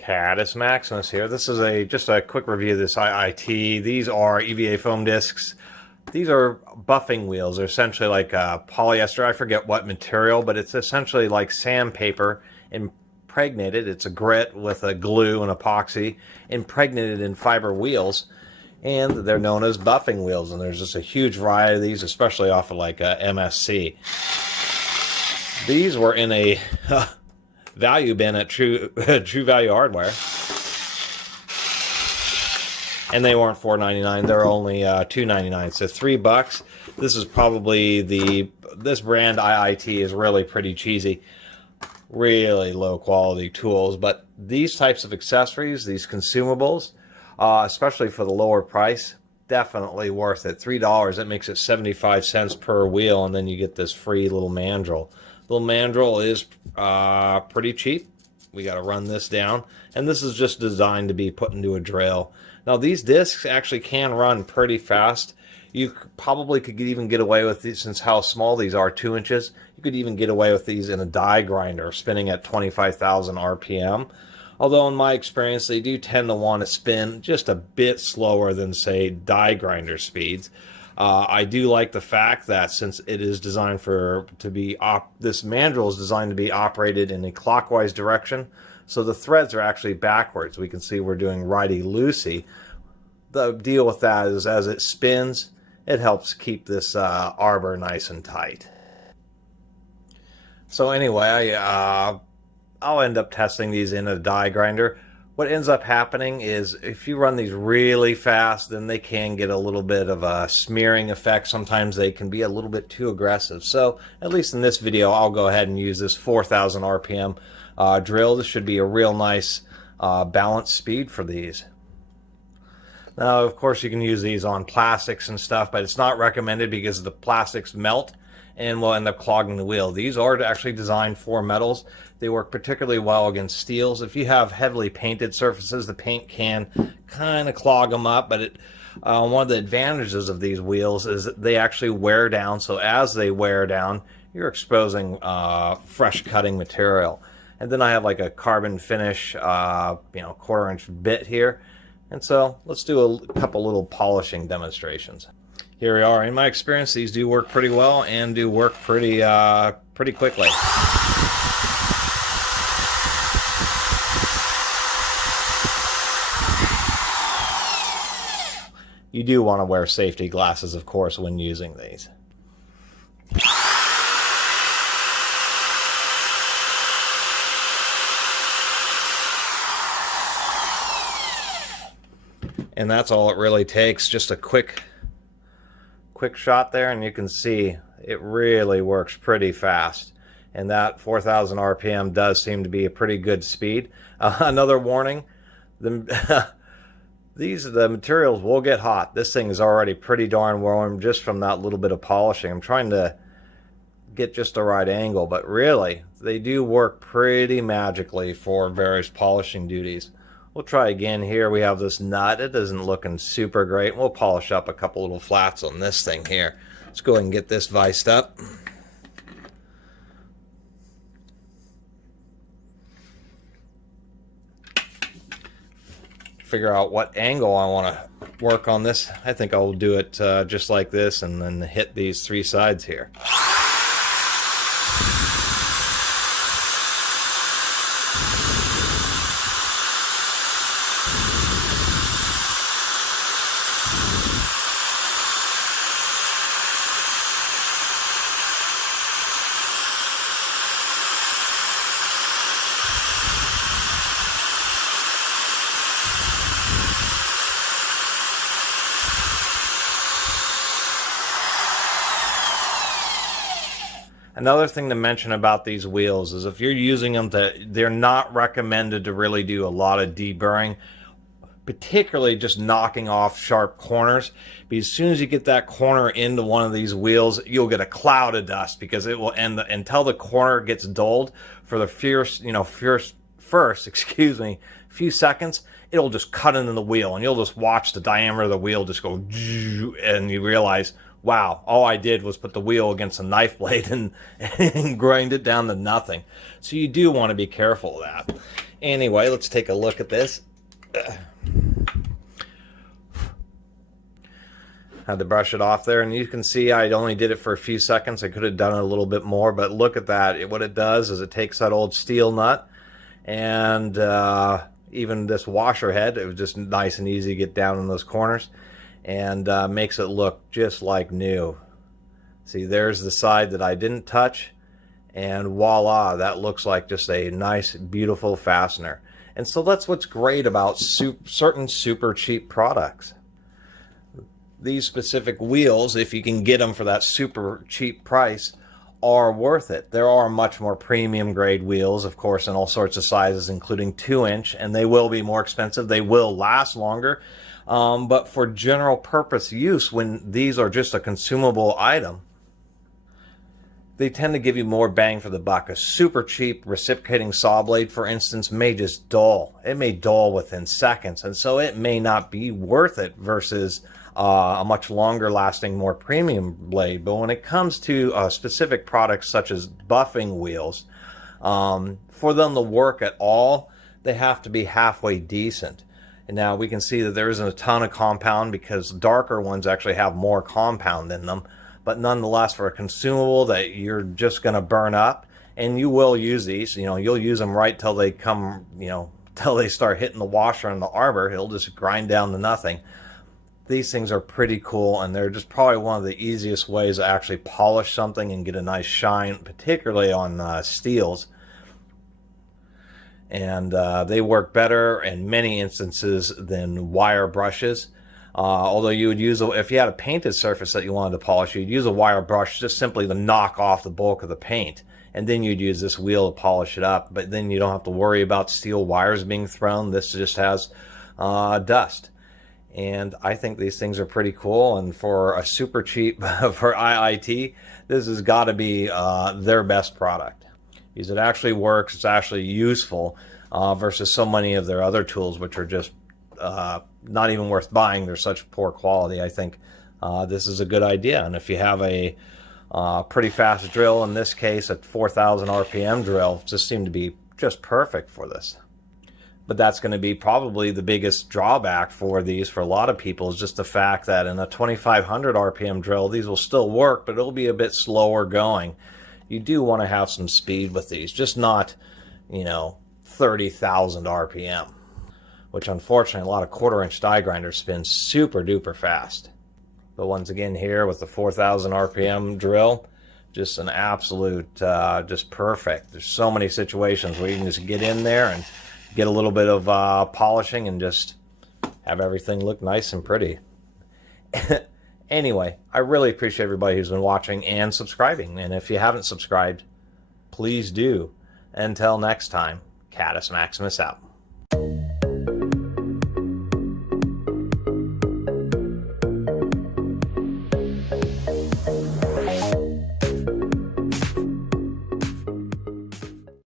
Catus Maximus here. This is just a quick review of this IIT. These are EVA foam discs. These are buffing wheels. They're essentially like polyester. I forget what material, but it's essentially like sandpaper impregnated. It's a grit with a glue and epoxy impregnated in fiber wheels. And they're known as buffing wheels. And there's just a huge variety of these, especially off of like MSC. These were in a value bin at True Value Hardware, and they weren't $4.99. They're only $2.99, so $3. This is probably this brand IIT is really pretty cheesy, really low quality tools. But these types of accessories, these consumables, especially for the lower price, definitely worth it. $3. That makes it 75 cents per wheel, and then you get this free little mandrel. Little mandrel is pretty cheap. We got to run this down, and this is just designed to be put into a drill. Now these discs actually can run pretty fast. You probably could even get away with these, since how small these are, 2 inches. You could even get away with these in a die grinder spinning at 25,000 RPM. Although in my experience, they do tend to want to spin just a bit slower than, say, die grinder speeds. I do like the fact that since it is designed this mandrel is designed to be operated in a clockwise direction, so the threads are actually backwards. We can see we're doing righty-loosey. The deal with that is as it spins, it helps keep this arbor nice and tight. So anyway, I'll end up testing these in a die grinder. What ends up happening is if you run these really fast, then they can get a little bit of a smearing effect. Sometimes they can be a little bit too aggressive. So at least in this video, I'll go ahead and use this 4,000 RPM drill. This should be a real nice balanced speed for these. Now, of course, you can use these on plastics and stuff, but it's not recommended because the plastics melt and will end up clogging the wheel. These are actually designed for metals. They work particularly well against steels. If you have heavily painted surfaces, the paint can kind of clog them up, but one of the advantages of these wheels is that they actually wear down. So as they wear down, you're exposing fresh cutting material. And then I have like a carbon finish, quarter-inch bit here. And so let's do a couple little polishing demonstrations. Here we are. In my experience, these do work pretty well and do work pretty quickly. You do want to wear safety glasses, of course, when using these. And that's all it really takes, just a quick shot there, and you can see it really works pretty fast. And that 4,000 RPM does seem to be a pretty good speed. Another warning, the materials will get hot. This thing is already pretty darn warm just from that little bit of polishing. I'm trying to get just the right angle, but really, they do work pretty magically for various polishing duties. We'll try again here. We have this nut. It isn't looking super great. We'll polish up a couple little flats on this thing here. Let's go ahead and get this viced up. Figure out what angle I want to work on this. I think I'll do it just like this and then hit these 3 sides here. Another thing to mention about these wheels is if you're using them, they're not recommended to really do a lot of deburring, particularly just knocking off sharp corners. Because as soon as you get that corner into one of these wheels, you'll get a cloud of dust because it will end until the corner gets dulled for the first few seconds. It'll just cut into the wheel, and you'll just watch the diameter of the wheel just go, and you realize, wow, all I did was put the wheel against a knife blade and grind it down to nothing. So you do want to be careful of that. Anyway, let's take a look at this. Had to brush it off there, and you can see I only did it for a few seconds. I could have done it a little bit more, but look at that. What it does is it takes that old steel nut, and even this washer head, it was just nice and easy to get down in those corners, and makes it look just like new. See, there's the side that I didn't touch, and voila, that looks like just a nice, beautiful fastener. And so that's what's great about certain super cheap products. These specific wheels, if you can get them for that super cheap price, are worth it. There are much more premium grade wheels, of course, in all sorts of sizes, including 2-inch, and they will be more expensive. They will last longer. But for general purpose use, when these are just a consumable item, they tend to give you more bang for the buck. A super cheap reciprocating saw blade, for instance, may just dull. It may dull within seconds, and so it may not be worth it versus a much longer lasting, more premium blade. But when it comes to specific products such as buffing wheels, for them to work at all, they have to be halfway decent. And now we can see that there isn't a ton of compound because darker ones actually have more compound in them. But nonetheless, for a consumable that you're just going to burn up, and you will use these, you'll use them right till they come, till they start hitting the washer and the arbor. It'll just grind down to nothing. These things are pretty cool, and they're just probably one of the easiest ways to actually polish something and get a nice shine, particularly on steels. And they work better in many instances than wire brushes. Although you would use, if you had a painted surface that you wanted to polish, you'd use a wire brush just simply to knock off the bulk of the paint. And then you'd use this wheel to polish it up. But then you don't have to worry about steel wires being thrown. This just has dust. And I think these things are pretty cool, and for a super cheap for IIT, this has got to be their best product, because it actually works, it's actually useful, versus so many of their other tools which are just not even worth buying. They're such poor quality. I think this is a good idea, and if you have a pretty fast drill, in this case a 4,000 RPM drill, just seemed to be just perfect for this. But that's going to be probably the biggest drawback for these for a lot of people, is just the fact that in a 2,500 RPM drill, these will still work, but it'll be a bit slower going. You do want to have some speed with these, just not, 30,000 RPM, which unfortunately a lot of 1/4-inch die grinders spin super duper fast. But once again here with the 4,000 RPM drill, just an absolute, just perfect. There's so many situations where you can just get in there and get a little bit of polishing and just have everything look nice and pretty. Anyway, I really appreciate everybody who's been watching and subscribing. And if you haven't subscribed, please do. Until next time, Catus Maximus out.